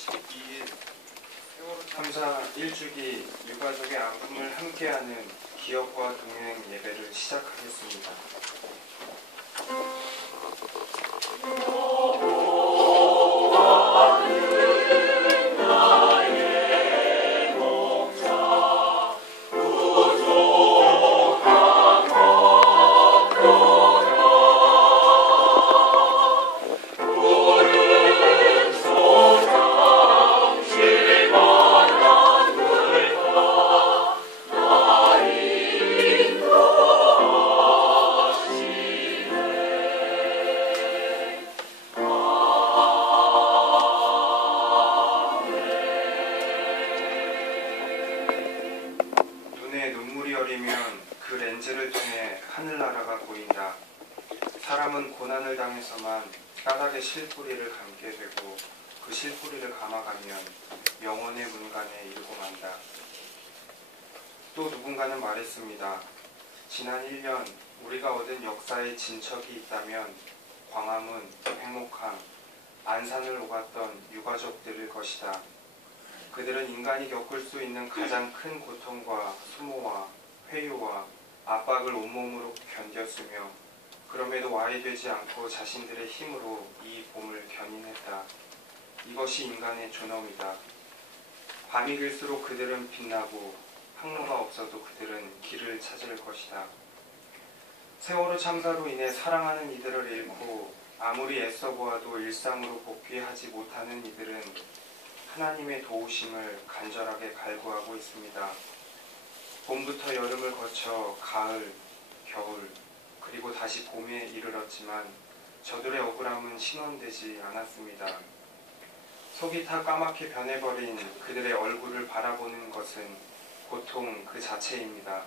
12일 세월호 참사 1주기 유가족의 아픔을 함께하는 기억과 동행 예배를 시작하겠습니다. 그 렌즈를 통해 하늘나라가 보인다. 사람은 고난을 당해서만 까닭에 실뿌리를 감게 되고 그 실뿌리를 감아가면 영원의 문간에 이르고 만다. 또 누군가는 말했습니다. 지난 1년 우리가 얻은 역사의 진척이 있다면 광화문, 백목항, 안산을 오갔던 유가족들일 것이다. 그들은 인간이 겪을 수 있는 가장 큰 고통과 수모와 회유와 압박을 온몸으로 견뎠으며 그럼에도 와해되지 않고 자신들의 힘으로 이 봄을 견인했다. 이것이 인간의 존엄이다. 밤이 길수록 그들은 빛나고 항로가 없어도 그들은 길을 찾을 것이다. 세월호 참사로 인해 사랑하는 이들을 잃고 아무리 애써 보아도 일상으로 복귀하지 못하는 이들은 하나님의 도우심을 간절하게 갈구하고 있습니다. 봄부터 여름을 거쳐 가을, 겨울, 그리고 다시 봄에 이르렀지만 저들의 억울함은 신원되지 않았습니다. 속이 타 까맣게 변해버린 그들의 얼굴을 바라보는 것은 고통 그 자체입니다.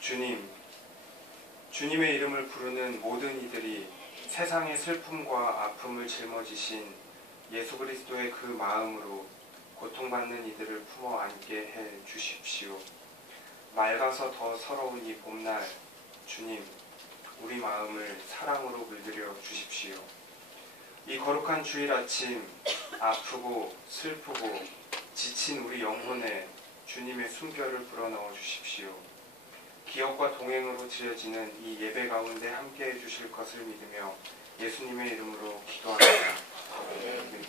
주님, 주님의 이름을 부르는 모든 이들이 세상의 슬픔과 아픔을 짊어지신 예수 그리스도의 그 마음으로 고통받는 이들을 품어 안게 해 주십시오. 맑아서 더 서러운 이 봄날, 주님, 우리 마음을 사랑으로 물들여 주십시오. 이 거룩한 주일 아침, 아프고 슬프고 지친 우리 영혼에 주님의 숨결을 불어넣어 주십시오. 기억과 동행으로 드려지는 이 예배 가운데 함께해 주실 것을 믿으며 예수님의 이름으로 기도합니다. 아멘.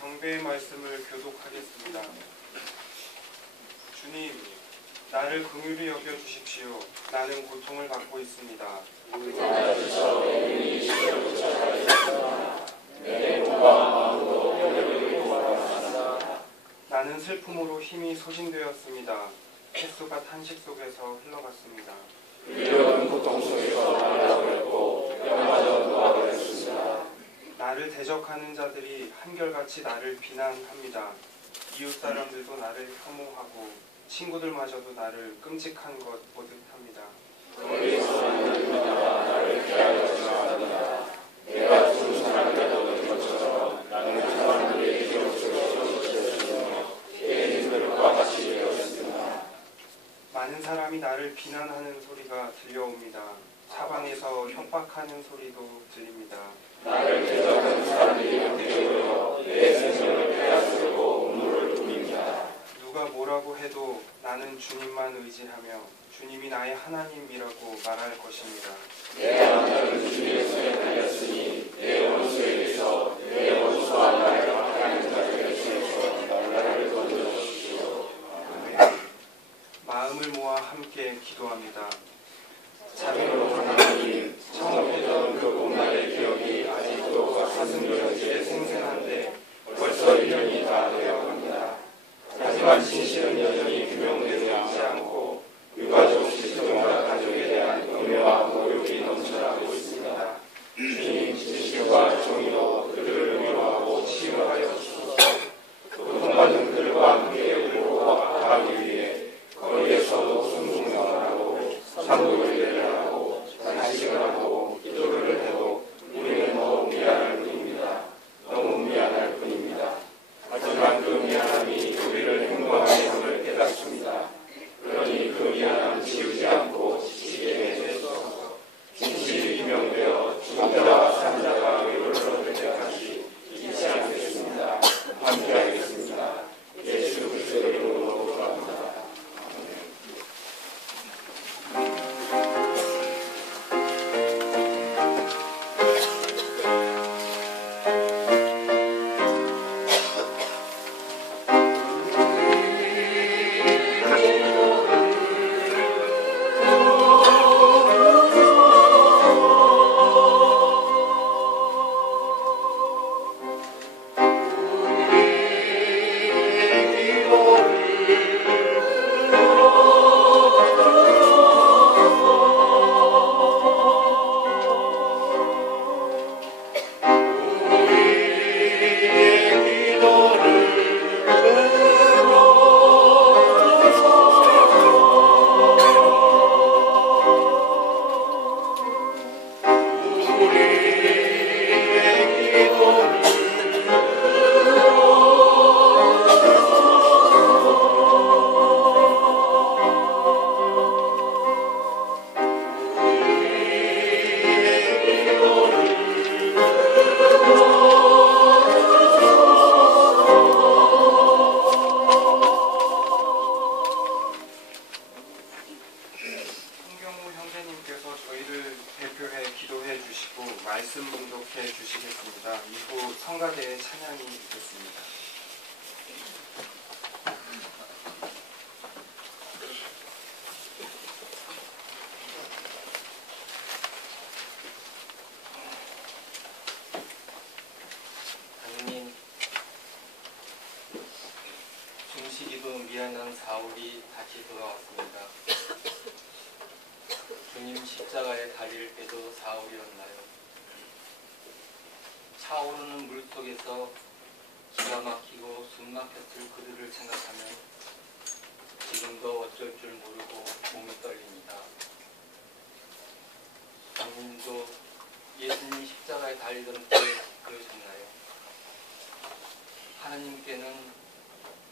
경배의 말씀을 교독하겠습니다. 주님, 나를 긍휼히 여겨주십시오. 나는 고통을 받고 있습니다. 나는 슬픔으로 힘이 소진되었습니다. 횟수가 탄식 속에서 흘러갔습니다. 고통 속에서 나아버렸고 영마저 놓아버렸습니다. 나를 대적하는 자들이 한결같이 나를 비난합니다. 이웃 사람들도 나를 혐오하고 친구들마저도 나를 끔찍한 것 보듯 합니다. 멀리서 하나님마다 나를 피하려지 말아라. 내가 두 사람을 얻은 것처럼 나는 사람들의 기록으로 지었으며 깨진 그릇과 같이 되었습니다. 많은 사람이 나를 비난하는 소리가 들려옵니다. 사방에서 협박하는 소리도 들립니다. 나를 대적하는 사람들이 함께 모여 내 생명을 빼앗으려 누가 뭐라고 해도 나는 주님만 의지하며 주님이 나의 하나님이라고 말할 것입니다. 내 안전은 주님의 손에 달렸으니 내 원수에게서 내 원수와 나를 막하는 자들의 손에서 나를 건져주십시오. 마음을 모아 함께 기도합니다. 참으로 하나님, 청업했던 그 봄날의 기억이 아직도 가슴여기에 생생한데 벌써 1년이 다 되어갑니다. 하지만 진실은 여전히 규명되지 않고 유가족 시스템과 가족에 대한 공유와 모욕이 넘쳐나고 있습니다. 주님, 진실과 정의로 그들을 용서하고 치유하여 주소서. 고통받은 그들과 함께 울고 아파하기 위해 거리에서도 순종을 하고 산도 예배를 하고 단식을 하고 기도를 해도 우리는 너무 미안할 뿐입니다. 너무 미안할 뿐입니다. 하지만 그 미안함이 우리를 행동하게 함을 깨닫습니다. 그러니 그 미안함 지우지 않고 지키게 해주소서. 진실이 규명되어 죽자와 산자가 외로를 될 때까지 잊지 않겠습니다. 함께하겠습니다. 예수 그리스도의 이름으로 기도합니다. 말씀 봉독해 주시겠습니다. 이후 성가대의 찬양이 있겠습니다. 하느님, 중식이도 미안한 사울이 다시 돌아왔습니다. 주님 십자가에 달릴 때도 사울이었나요? 차오르는 물속에서 기가 막히고 숨 막혔을 그들을 생각하면 지금도 어쩔 줄 모르고 몸이 떨립니다. 주님도 예수님 십자가에 달리던 때 그러셨나요? 하나님께는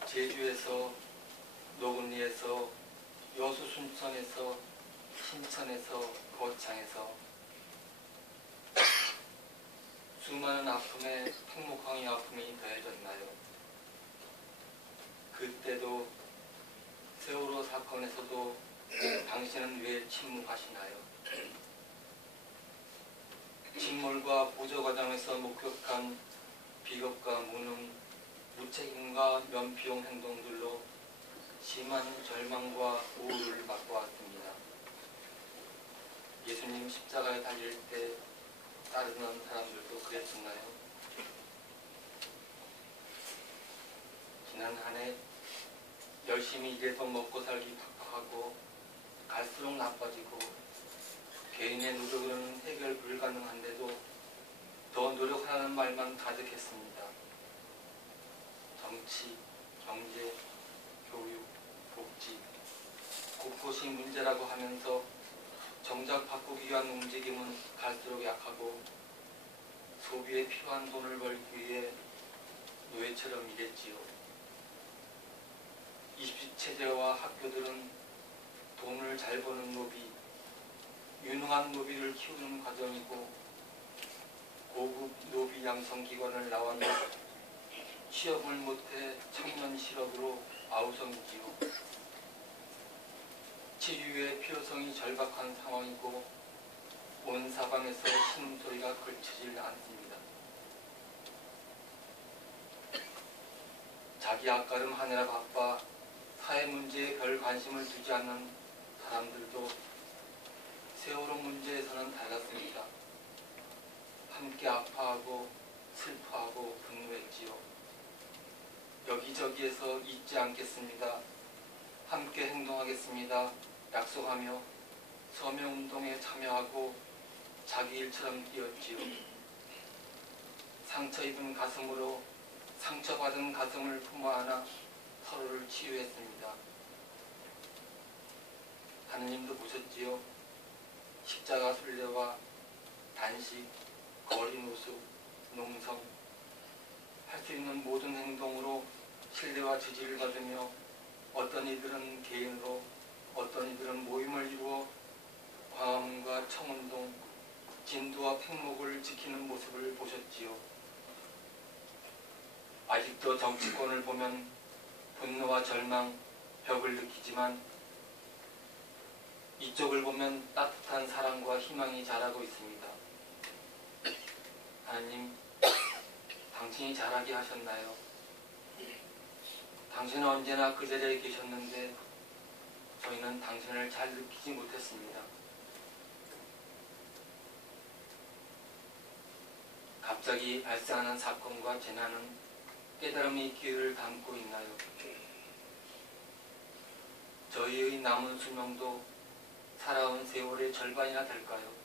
제주에서, 노근리에서, 여수순천에서, 신천에서, 거창에서 수많은 아픔에 통목항의 아픔이 더해졌나요? 그때도 세월호 사건에서도 당신은 왜 침묵하시나요? 침몰과 보조 과정에서 목격한 비겁과 무능, 무책임과 면피용 행동들로 심한 절망과 우울을 맛보았습니다. 예수님 십자가에 달릴 때 따르는 사람들도 그랬었나요? 지난 한 해 열심히 일해서 먹고 살기 팍팍하고 갈수록 나빠지고 개인의 노력으로는 해결 불가능한데도 더 노력하라는 말만 가득했습니다. 정치, 경제, 교육, 복지 곳곳이 문제라고 하면서 정작 바꾸기 위한 움직임은 갈수록 약하고 소비에 필요한 돈을 벌기 위해 노예처럼 일했지요. 입시체제와 학교들은 돈을 잘 버는 노비, 유능한 노비를 키우는 과정이고 고급 노비 양성기관을 나왔는데 취업을 못해 청년 실업으로 아우성이지요. 치유의 필요성이 절박한 상황이고 온 사방에서 신음소리가 그치질 않습니다. 자기 앞가름 하느라 바빠 사회 문제에 별 관심을 두지 않는 사람들도 세월호 문제에서는 달랐습니다. 함께 아파하고 슬퍼하고 분노했지요. 여기저기에서 잊지 않겠습니다. 함께 행동하겠습니다. 약속하며 서명운동에 참여하고 자기 일처럼 뛰었지요. 상처 입은 가슴으로 상처받은 가슴을 품어 안아 서로를 치유했습니다. 하느님도 보셨지요. 십자가 순례와 단식, 거리 노숙, 농성, 할 수 있는 모든 행동으로 신뢰와 지지를 받으며 어떤 이들은 개인으로, 어떤 이들은 모임을 이루어 광화문과 청운동, 진두와 팽목을 지키는 모습을 보셨지요. 아직도 정치권을 보면 분노와 절망, 벽을 느끼지만 이쪽을 보면 따뜻한 사랑과 희망이 자라고 있습니다. 하나님, 당신이 잘하게 하셨나요? 당신은 언제나 그 자리에 계셨는데 저희는 당신을 잘 느끼지 못했습니다. 갑자기 발생하는 사건과 재난은 깨달음의 기회를 담고 있나요? 저희의 남은 수명도 살아온 세월의 절반이나 될까요?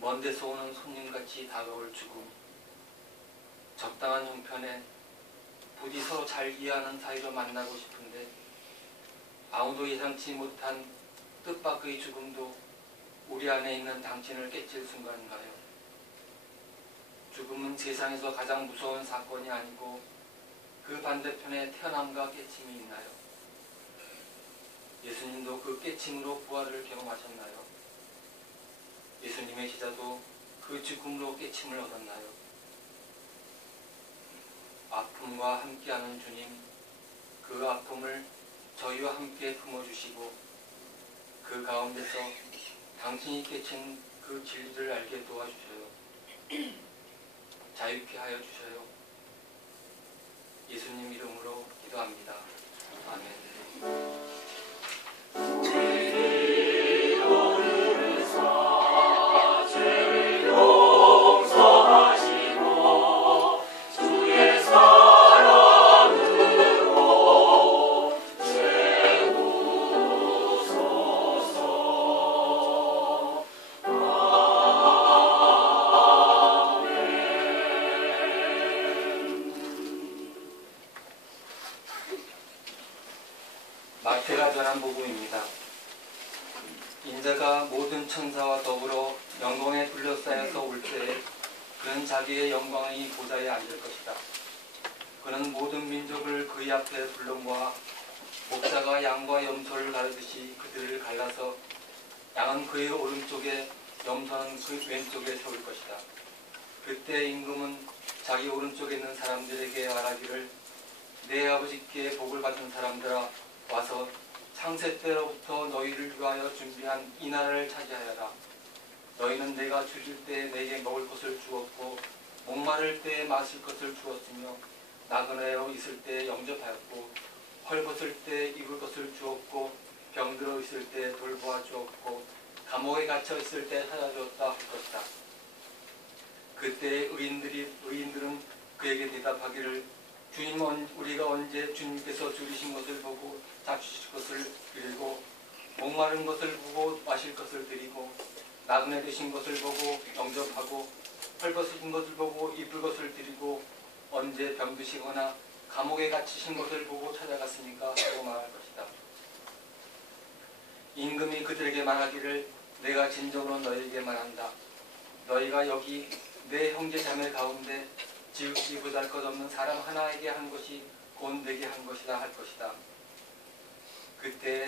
먼 데서 오는 손님같이 다가올 죽음, 적당한 형편에 부디 서로 잘 이해하는 사이로 만나고 싶은데 아무도 예상치 못한 뜻밖의 죽음도 우리 안에 있는 당신을 깨칠 순간인가요? 죽음은 세상에서 가장 무서운 사건이 아니고 그 반대편에 태어남과 깨침이 있나요? 예수님도 그 깨침으로 부활을 경험하셨나요? 예수님의 제자도 그 죽음으로 깨침을 얻었나요? 아픔과 함께하는 주님, 그 아픔을 저희와 함께 품어주시고 그 가운데서 당신이 깨친 그 진리를 알게 도와주셔요. 자유케 하여 주셔요. 예수님 이름으로 기도합니다. 아멘. 마태가 전한 복음입니다. 인자가 모든 천사와 더불어 영광에 둘러싸여서 올 때에 그는 자기의 영광의 보좌에 앉을 것이다. 그는 모든 민족을 그의 앞에 불러 모아 목자가 양과 염소를 가르듯이 그들을 갈라서 양은 그의 오른쪽에 염소는 그 왼쪽에 세울 것이다. 그때 임금은 자기 오른쪽에 있는 사람들에게 말하기를 내 아버지께 복을 받은 사람들아 와서 창세 때로부터 너희를 위하여 준비한 이 나라를 차지하여라. 너희는 내가 줄일 때 내게 먹을 것을 주었고 목마를 때 마실 것을 주었으며 나그네로 있을 때 영접하였고 헐벗을 때 입을 것을 주었고 병들어 있을 때 돌보아 주었고 감옥에 갇혀 있을 때 찾아주었다 할 것이다. 그때 의인들은 그에게 대답하기를 주님, 우리가 언제 주님께서 줄이신 것을 보고 잡수실 것을 드리고 목마른 것을 보고 마실 것을 드리고 나그네 되신 것을 보고 영접하고 헐벗으신 것을 보고 입을 것을 드리고 언제 병드시거나 감옥에 갇히신 것을 보고 찾아갔습니까? 하고 말할 것이다. 임금이 그들에게 말하기를 내가 진정으로 너희에게 말한다. 너희가 여기 내 형제 자매 가운데 지극히 보잘것없는 사람 하나에게 한 것이 곧 내게 한 것이다 할 것이다. 그때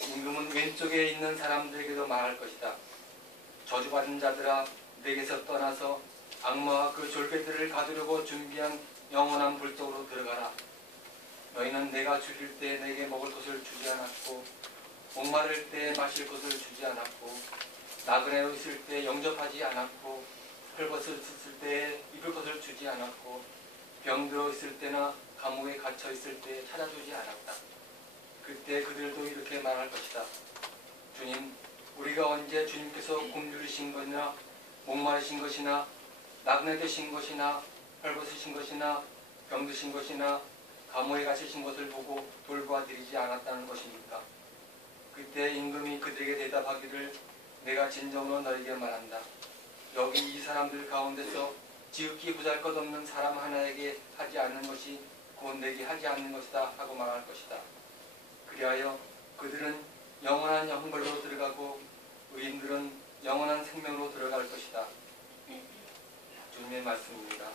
임금은 왼쪽에 있는 사람들에게도 말할 것이다. 저주받은 자들아 내게서 떠나서 악마와 그 졸개들을 가두려고 준비한 영원한 불 속으로 들어가라. 너희는 내가 줄일 때 내게 먹을 것을 주지 않았고 목마를 때 마실 것을 주지 않았고 나그네로 있을 때 영접하지 않았고 헐벗었을 때 입을 것을 주지 않았고 병들어 있을 때나 감옥에 갇혀 있을 때 찾아주지 않았다. 그때 그들도 이렇게 말할 것이다. 주님, 우리가 언제 주님께서 굶주리신 것이나 목마르신 것이나 나그네 되신 것이나 헐벗으신 것이나 병드신 것이나 감옥에 갇히신 것을 보고 돌보아드리지 않았다는 것입니까? 그때 임금이 그들에게 대답하기를 내가 진정으로 너에게 말한다. 여기 이 사람들 가운데서 지극히 보잘것없는 사람 하나에게 하지 않는 것이 곧 내게 하지 않는 것이다 하고 말할 것이다. 그리하여 그들은 영원한 형벌로 들어가고 의인들은 영원한 생명으로 들어갈 것이다. 주님의 말씀입니다.